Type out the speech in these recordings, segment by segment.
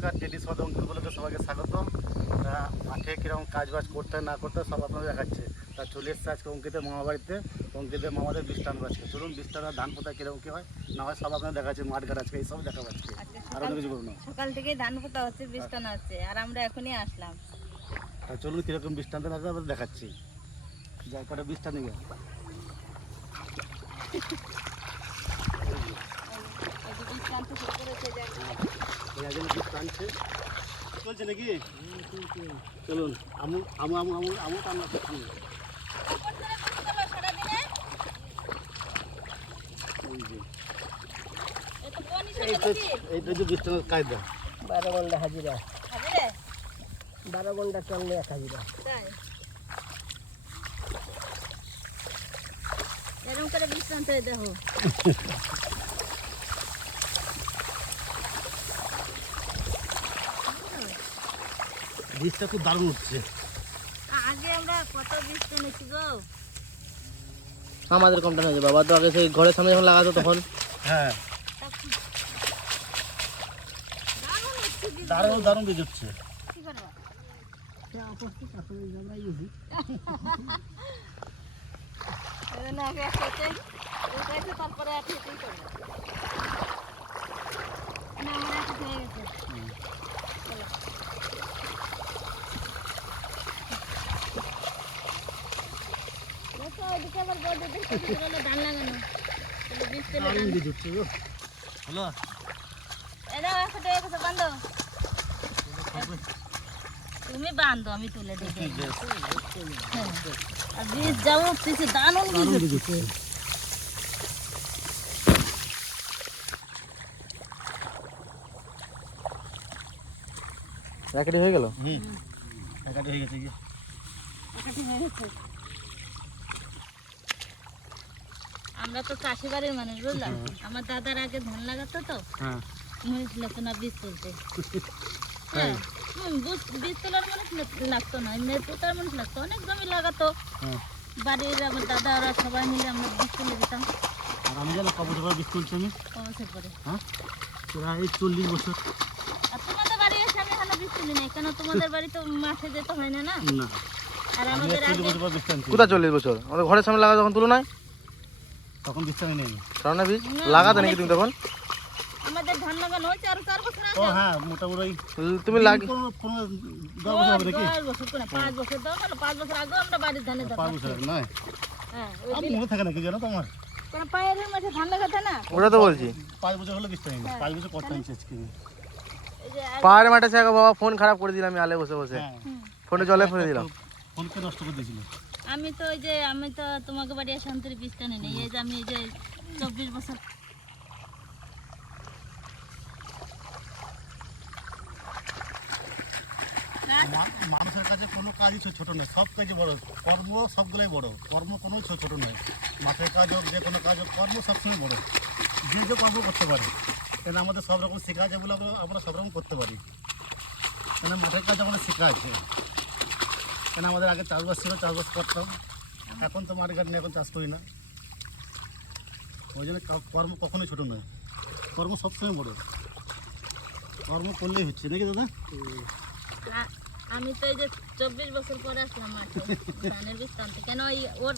নমস্কার টেডি সদ অঙ্কিত বলে সবাইকে স্বাগতম। তা মাঠে কীরকম কাজ বাজ করতে না করতে সব আপনাদের দেখাচ্ছে। তা চলে এসছে আজকে অঙ্কিতের মামা বাড়িতে অঙ্কিতের মামাদের বৃষ্টান্ত আজকে চলুন বৃষ্টান্ত ধান পোতা কীরকম কী হয় না হয় সব আপনাদের দেখাচ্ছে মাঠ ঘাট আজকে এইসব দেখা আজকে। আর অন্য কিছু করব না। সকাল থেকেই ধান পোতা হচ্ছে বৃষ্টান আছে আর আমরা এখনই আসলাম। তা চলুন কীরকম বৃষ্টান্ত আছে আপনাদের দেখাচ্ছি। যার এই যে বৃষ্টান্ত শুরু করেছে যে একজন বৃষ্টান্ত চলছে নাকি চলুন আমু আমু আমু আমু আমু টান্না করছি এই যে বৃষ্টান্ত কায়দা বারো ঘণ্টা হাজিরা বারো ঘণ্টা চললে এক হাজিরা এরকম করে বৃষ্টান্ত দেখো। বৃষ্টিটা খুব দারুণ উঠছে আগে আমরা কত বৃষ্টি এনেছি গো। আমাদের কমটা হয়েছে বাবা? তো আগে সেই ঘরের সামনে যখন লাগাতো তখন। হ্যাঁ। দারুণ হচ্ছে। দারুণ বীজ উঠছে তারপরে আর ঠিকই করব না আমার একসাথে হয়ে গেছে চলো। দেখো, ওইদিকে আবার বড়দের কতগুলো ধান লাগানো হলো হয়ে তুমি বাঁধো আমি তুলে দিই হ্যাঁ। আর বীজ যাও উঠতেছে দারুণ বীজ উঠতেছে হয়ে গেল হুম একাটি হয়ে গেছে কি একাঠি হয়ে গেছে। আমরা তো চাষি বাড়ির মানুষ বুঝলাম? আমার দাদার আগে ধান লাগাতো তো। হ্যাঁ। মহিষ লাগতো না বীজ তুলতে। হ্যাঁ। বীজ তোলার মানুষ লাগতো না। পোতার মানুষ লাগতো। অনেক জমি লাগাতো। হ্যাঁ। বাড়ির আমার দাদা ওরা সবাই মিলে আমরা বীজ তুলে দিতাম। আর আমি জানো ক বছর পর বীজ তুলছি আমি? ক বছর পরে? হ্যাঁ? প্রায় চল্লিশ বছর। আর তোমাদের বাড়ি এসে আমি এখনও বীজ তুলি নাই কেন তোমাদের বাড়ি তো মাঠে যেতে হয় না না? আর আমাদের আগে বছর বীজ টানছি কোথায় চল্লিশ বছর? আমাদের ঘরের সামনে লাগা যখন তুলো নাই? তখন বীজ টানি নেই। কারণ না। বীজ লাগাতে নাকি তুমি তখন? আমাদের ধান লাগানো হয়েছে আরও চার বছর ও হ্যাঁ মোটামুটি। তুমি লাগি পনেরো পনেরো দশ বছর হবে নাকি? দশ বছর করে পাঁচ বছর দাও কেন পাঁচ বছর আগেও আমরা বাড়ির ধানে দাও পাঁচ বছর নয়? হ্যাঁ ওই মনে থাকে নাকি জানো তো আমার পায়ের মাঠে ধান লাগাতে না? ওটা তো বলছি। পাঁচ বছর হলো বীজ টানি পাঁচ বছর কত টানছি আজকে। এই যে আগে- পাহাড়ে মাঠে সে বাবা ফোন খারাপ করে দিলাম আমি আলে বসে বসে। হ্যাঁ। ফোনে জলে ফেলে দিলাম। ফোনকে নষ্ট করে দিয়েছিল। আমি তো ওই যে, আমি তো তোমাকে বাড়ি এসে অন্তরে বীজটা নেই এই যে আমি এই যে চব্বিশ বছর মানুষের কাছে কোনো কাজই ছোট নয়। সব কাজই বড়। কর্ম সবগুলোই বড়। কর্ম কোনো ছোট নয়। মাঠের কাজ হোক, যে কোনো কাজ হোক, কর্ম সবসময় বড়। যে যে কর্ম করতে পারে। কেন আমাদের সব রকম শেখা আছে বলে আমরা সব রকম করতে পারি। কেন মাঠের কাজ আমাদের শেখা আছে। কেন আমাদের আগে চাষবাস ছিল চাষবাস করতাম। এখন তো মাঠ ঘাট নিয়ে এখন চাষ করি না। ওই জন্য কর্ম কখনোই ছোট নয়। কর্ম সবসময় বড়। কর্ম করলেই হচ্ছে নাকি দাদা? আমি তো এই যে চব্বিশ বছর পরে আসলাম মাঠে। ধানের বীজ টানতে কেন ওই ওর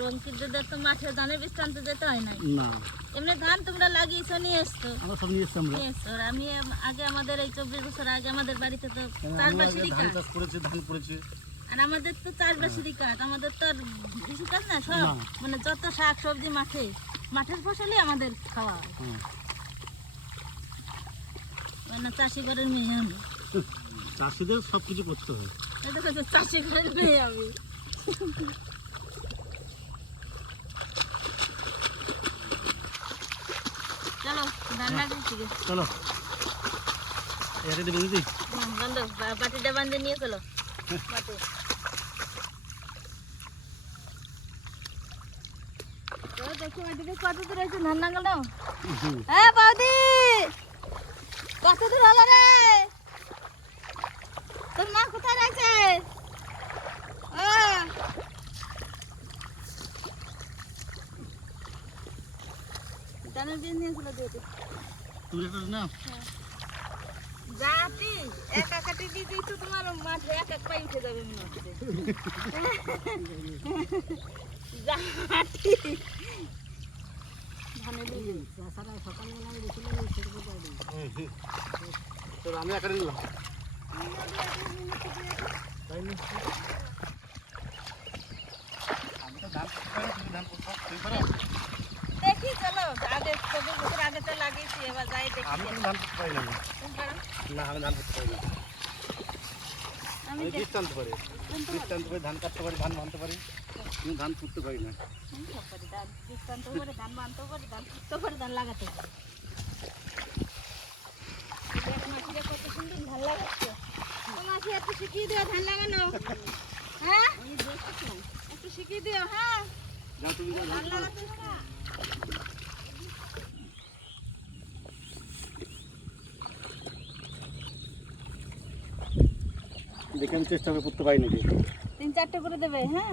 রঙ্কিতদের তো মাঠে ধানের বীজ টানতে যেতে হয় না। এমনি ধান তোমরা লাগিয়েছো নিয়ে এসছো? আমরা সব নিয়ে এসছি আমরা। নিয়ে এসছো। আমি আগে আমাদের এই চব্বিশ বছর আগে আমাদের বাড়িতে তো আমি চাষবাসেরই কাজ করেছি ধান করেছি। আর আমাদের তো চাষবাসেরই কাজ আমাদের তো আর বেশি কাজ না সব মানে যত শাক সবজি মাঠে মাঠের ফসলই আমাদের খাওয়া হয়। মানে চাষি ঘরের মেয়ে আমি। চাষিদের সব কিছু করতে হয়। এই তো চাষি ঘরের মেয়ে আমি। চলো ধান লাগিয়েছি চলো। এটা দেবে বাটিটা বান্ধে নিয়ে চলো। বাটি। তো দেখো এদিকে কত দূর আছে ধান লাগানো হ্যাঁ বৌদি কত দূর হলো রে তোর মা কোথায় রয়েছে ও ধানের নিয়েছিল দিদি তুমি এটা না জাতি একা কাটি দিয়ে দিই তো তোমার মাঠে এক এক পাই উঠে যাবে মনে হচ্ছে জাতি ধানের বীজ। চলো আমি একা নিলাম তাই? আমি তো ধান ধান? দেখি চলো আগে চব্বিশ বছর আগে তো লাগিয়েছি এবার যাই দেখি আমি কিন্তু ধান করতে পারি না? না আমি ধান করতে পারি না আমি আমি বীজ টানতে পারি বীজ টানতে পারি ধান কাটতে পারি ধান বানতে পারি কিন্তু ধান করতে পারি না দেখো মাসিরা কত সুন্দর ধান লাগাচ্ছে। ও একটু শিখিয়ে দিও ধান লাগানো। হ্যাঁ? একটু শিখিয়ে দিও, হ্যাঁ? তুমি যাও, লাগাতে না। দেখে আমি চেষ্টা করে করতে পারি নাকি তিন চারটে করে দেবে হ্যাঁ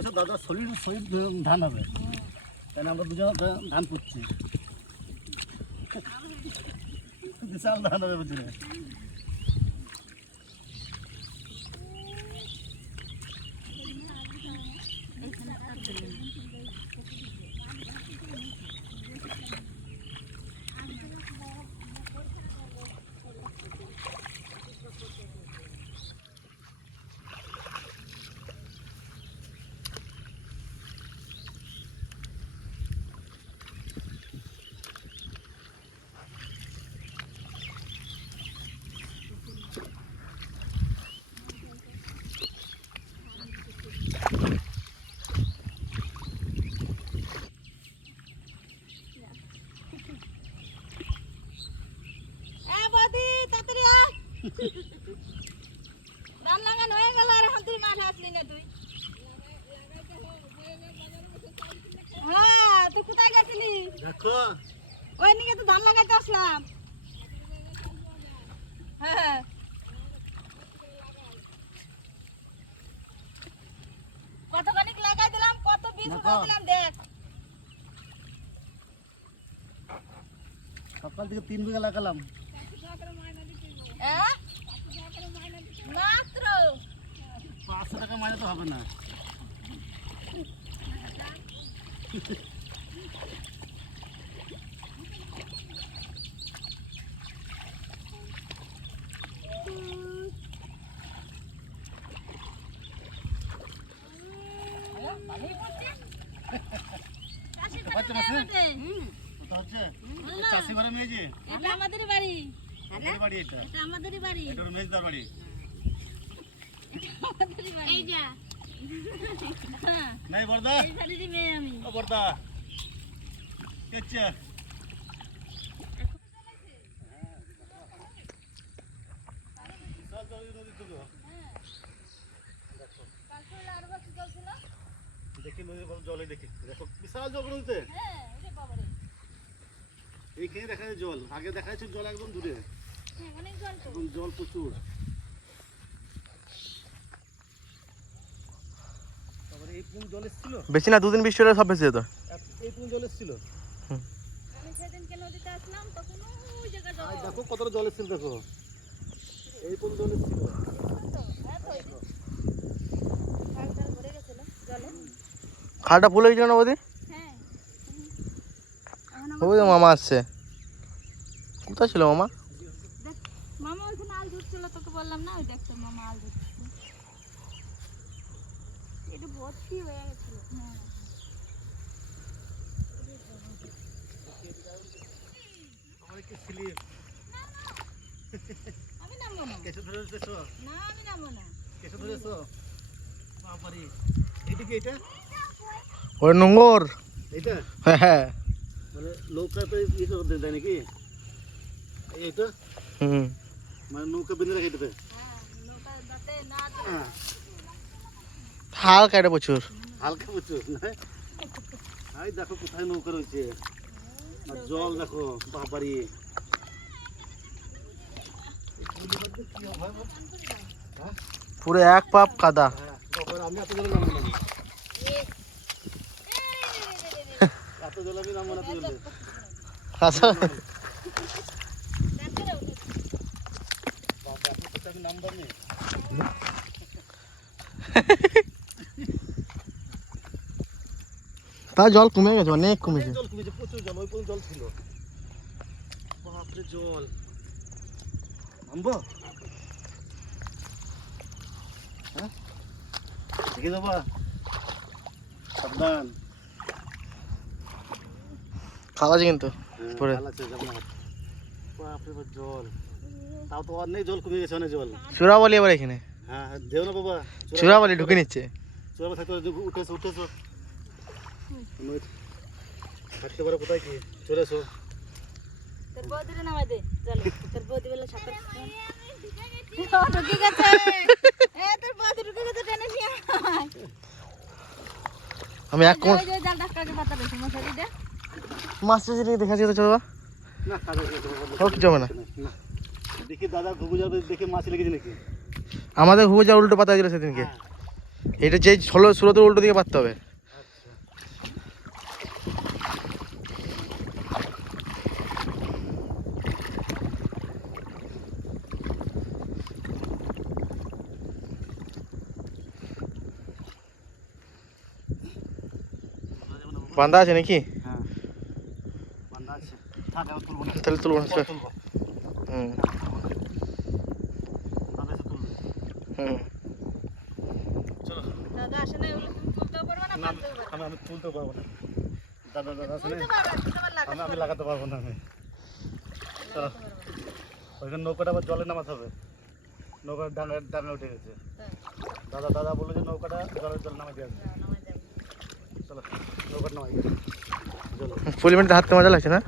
বছর দাদা শরীর শরীর ধান হবে। তাহলে আমরা দুজন ধান পুচ্ছি বিশাল ধান হবে বুঝলে এ বৌদি তাড়াতাড়ি আয় ধান লাগানো হয়ে গেল আর এখন তুই মাঠে আসলি না তুই হ্যাঁ তুই কোথায় গেছিলি দেখো। ওই নিকে তো ধান লাগাইতে আসলাম। হ্যাঁ। কতখানি লাগাই দিলাম কত বীজ উঠাই দিলাম দেখ। সকাল থেকে তিন বিঘা লাগালাম? মাত্র? পাঁচশো টাকা মাইনে তো হবে না হচ্ছে মাসে? কোথা হচ্ছে? চাষি ঘরে মেয়ে যে? এটা আমাদেরই বাড়ি। বাড়ি এটা? এটা আমাদেরই বাড়ি। এটা মেজদার বাড়ি। এই যা। হ্যাঁ নাই বর্দা? এই মেয়ে আমি। ও বর্দা। কে হচ্ছে? দেখি নদীর জলে দেখি। দেখো বিশাল জল নদীতে হ্যাঁ। এইখানে দেখা যায় জল আগে দেখা যাচ্ছে জল একদম দূরে হ্যাঁ অনেক জল প্রচুর তারপরে এই পুন জল এসেছিল বেশি না দুদিন বৃষ্টি হলে সব ভেসে যেত এই পুন জল এসেছিল আমি সেদিনকে নদীতে আসলাম তখন ওই জায়গা জল দেখো কতটা জল এসেছিল দেখো এই পুন জল এসেছিল হ্যাঁ খালটা ফুলে গেছিল না বৌদি হ্যাঁ ওই তো মামা আসছে। কোথায় ছিল মামা? দেখ মামা ওইখানে আল ধরছিল তোকে বললাম না ওই দেখতো মামা আল ধরছিল। এটা ভর্তি হয়ে গেছিল। হ্যাঁ। আমার কি স্লিপ আমি নামবো না। কেসে ধরে না আমি নামবো না। কেসে কি এটা ওর নোংর এইটা? হ্যাঁ হ্যাঁ। মানে নৌকা তো ইয়ে দেয় নাকি? এইটা? হুম। মানে নৌকা বেঁধে রাখে এটাতে? হালকা এটা প্রচুর। হালকা প্রচুর না? দেখো কোথায় নৌকা রয়েছে। জল দেখো বাবারি। পুরো এক পাপ কাদা। হ্যাঁ, আমি এত জলে নামবো না। এ জল আমি নামবো না তুই জলে আচ্ছা বাবা আপনি কোথায় আমি নামবো আমি তা জল কমে গেছে, অনেক কমেছে জল কমেছে, প্রচুর জল, ওই পর্যন্ত জল ছিল। বাপরে, জল। নামবো? হ্যাঁ? দেখে যাবা? সাবধান। খাওয়া আছে কিন্তু পরে। বাপ, জল। তাও তো অনেক জল কমে গেছে অনেক জল। চোরাবালি এবার এখানে? হ্যাঁ হ্যাঁ, দেও না বাবা। চোরাবালি ঢুকে নিচ্ছে। থাকতে উঠেছো উঠেছো থাকতে পারে কোথায় কি? চলে এসো। তোর বৌদিরে নামাই দে জলে তোর বৌদি বলে সাঁতার ঢুকে গেছে। এ তোর বৌদি ঢুকে গেছে টেনে নিয়ে আমি এক কোণ জাল ডাক্তারকে পাতা দিয়েছি মশারি দে। মাছ চাষি দেখা যাচ্ছে তো চোরা না। দেখি দাদা ঘুঘু যাবে দেখে মাছ লেগেছে নাকি? আমাদের হুবু যা উল্টো পাতা ছিল সেদিনকে। এটা যে ষোলো ষোলোতে উল্টো দিকে পাততে হবে। বান্ধা আছে নাকি? পারবে না না, পারতেও পারবে আমি আমি তুলতে পারব না। দাদা দাদা আমি আমি লাগাতে পারব না আমি। ওইখানে নৌকাটা আবার জলে নামাতে হবে। নৌকা ডাঙা ডাঙা উঠে গেছে। দাদা দাদা বলল যে নৌকাটা জলের জল নামাই দিয়ে আসবে চলো নৌকাটা নামাই দিয়ে চলো ফুলিমেন্টে হাঁটতে মজা লাগছে না?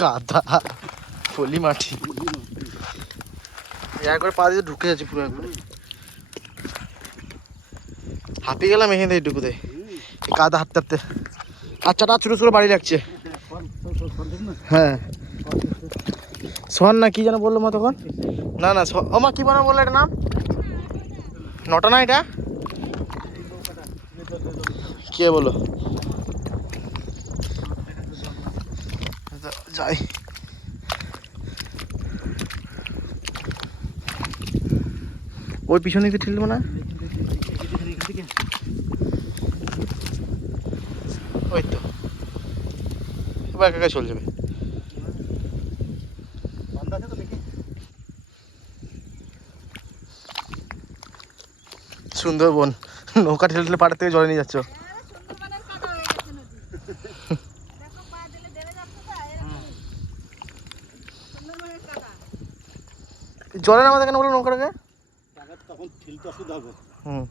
গাধা, পলি মাটি। একবার পা দিয়ে ঢুকে যাচ্ছে পুরো একবারে। হাঁপিয়ে গেলাম এখান ঢুকুতে। কাদা হাঁটতে হাঁটতে। আচ্ছাটা ছোটো ছোটো বাড়ি লাগছে। হ্যাঁ। সন না কি যেন বলল মা তখন? না না ও মা কি বানা বলল এটা নাম? নটা না এটা? কে বলো? যাই। ওই পিছনে দিকে ঠেলবো না ওই তো। এবার একা চলে যাবে বান্ধা আছে তো দেখি সুন্দরবন। নৌকা ঠেলে ঠেলে পাড়ার থেকে জলে নিয়ে যাচ্ছ। সুন্দরবনের কাদা হয়ে গেছে নদী দেখো পা দিলে দেবে যাচ্ছে তো এরকম সুন্দরবনের কাদা জলে নামাতে কেন বলো নৌকাটাকে? তখন ঠেলতে অসুবিধা হবে। হুম।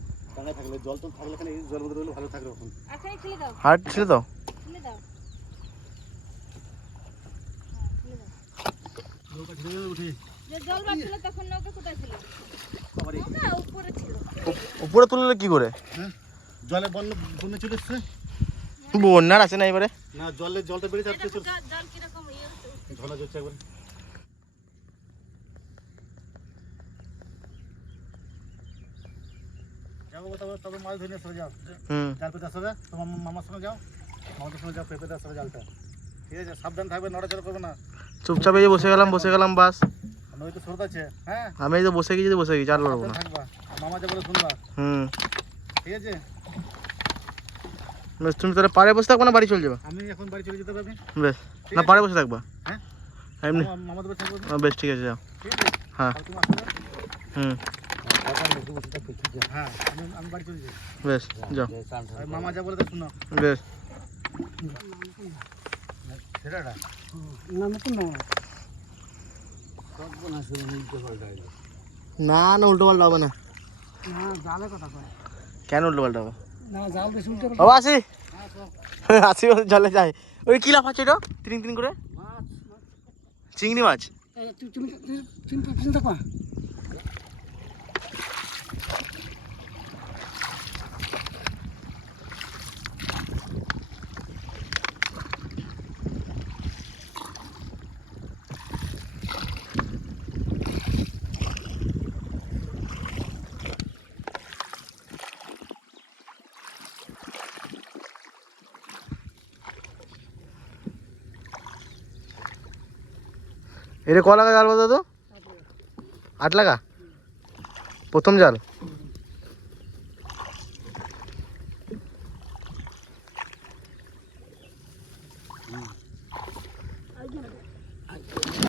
থাকলে জল তো থাকলে এখানে এই জলের মধ্যে রইলে ভালো থাকবে তখন। আচ্ছা এই হাট ছিল তো দাও। নৌকা ঠেলে উঠি। জল বাড়ছিল তখন নৌকা কোথায় ছিল? আবার এই- নৌকা উপরে তুললে কি করে? হ্যাঁ জলে বন্যা বন্যা চলে এসছে বন্যার আছে না এবারে? না জলে জলটা বেড়ে যাচ্ছে ঝলা যাচ্ছে একবার। তবে মাছ ধরে আসবে যাও। হুম। জাল পেতে আসবে তোমার মামার সঙ্গে যাও। মামাদের সঙ্গে যাও পেঁপেতে আসবে জালটা। ঠিক আছে সাবধান থাকবে নড়াচড়া করবে না। চুপচাপ এই বসে গেলাম বসে গেলাম বাস। নই তো স্রোত আছে হ্যাঁ? আমি এই যে বসে গেছি বসে গেছি আর লড়বো না। মামা যা বলে শুনবা। হুম। ঠিক আছে? বেশ তুমি তাহলে পাড়ে বসে থাকব না বাড়ি চলে যাবে? আমি এখন বাড়ি চলে যেতে পারবি। বেশ না পাড়ে বসে থাকবা? হ্যাঁ? এমনি? মামা- মামাদের বাড়ি থাকবে বেশ ঠিক আছে যাও। হ্যাঁ। হুম। হ্যাঁ আমি আমি বাড়ি চলে যাই। বেশ যাও। আর মামা যা বলে তা শুনো। বেশ। না নতুন না। না না উল্টো পাল্টা হবে না। কেন উল্টো পাল্টা উল্টে বাবা আসি। আসি জলে যায় ওই কি লাফ আছে এটা? তিন তিন করে? চিংড়ি মাছ? তুমি চিন্তা কর এটা ক লাগা জাল বলতো আট লাগা প্রথম জাল?